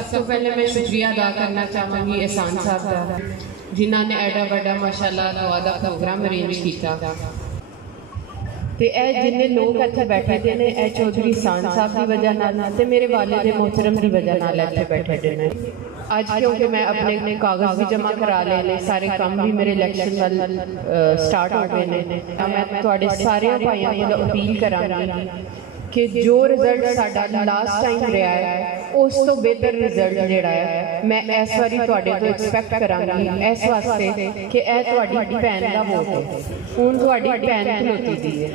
सब तो पहले मैं शुक्रिया अदा करना चाहूँगी एहसान साहब का, जिन्होंने एडा वड्डा माशाअल्लाह दुआ दा प्रोग्राम अरेंज किया। तो यह जिन्ने लोग इत्थे बैठे दे ने यह चौधरी सान साहब की वजह नाल ते मेरे वालिद मोहतरम की वजह नाल इत्थे बैठे दे ने। अज क्योंकि मैं अपने कागज़ भी जमा करा ले ने, सारे काम भी मेरे इलैक्शन वाल स्टार्ट हो गए ने। मैं तुहाडे सारे भाइयों को अपील करांगी कि जो रिजल्ट साडा लास्ट टाइम रहा है उस तो बेहतर रिजल्ट जिहड़ा है मैं इस बारी तुहाडे तो एक्सपैक्ट करांगी, इस वास्ते कि यह तुहाडी भैन दा वोट है। हुण तुहाडी भैन खलोती दी है,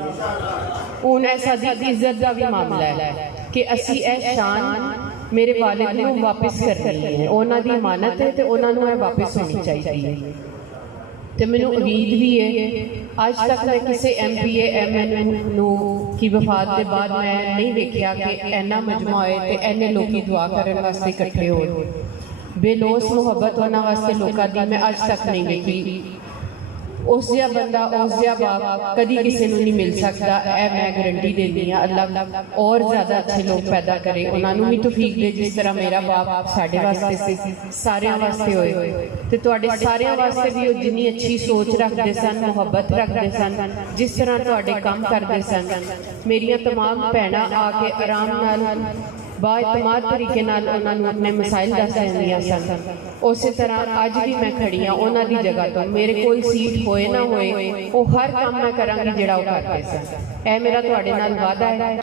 हुण यह साडी इज्जत का भी मामला है कि असी यह शान मेरे वालिद नूं वापस करनी है। उन्हां दी अमानत है तो उन्हां नूं वापस होनी चाहिए। तो मैनू उम्मीद भी है, अज तक मैं किसी MPA MNN की वफात के बाद मैं नहीं देखा कि इन्ना मजमा होए तो इन्ने लोग दुआ करने वास्ते इकट्ठे हो। बेलोस मुहब्बत उन्होंने वास्ते लोगों की मैं अज तक नहीं देखी। उस जिहा बंदा उस जिहा बाप कभी किसी को नहीं मिल सकता, यह मैं गारंटी देनी हाँ। अल्लाह और ज़्यादा अच्छे लोग पैदा करे, उन्होंने भी तौफीक दे जिस तरह मेरा बाप साढ़े वास्ते से सारियां वास्ते होए तो तुहाडे सारियां वास्ते भी जिन्नी अच्छी सोच रखते सन, मुहब्बत रखते सन, जिस तरह तुहाडे काम करते सन। मेरिया तमाम भैणां आके आराम नाल बाएतमाद तरीके नाल उन्होंने अपने मसाइल दस दिंदियां सन। उस तरह अज भी मैं खड़ी हाँ उन्हों की जगह तो, मेरे कोई सीट होए ना होए वो हर काम मैं करांगी जिहड़ा वो करते सन। यह मेरा तुहाडे नाल वादा है।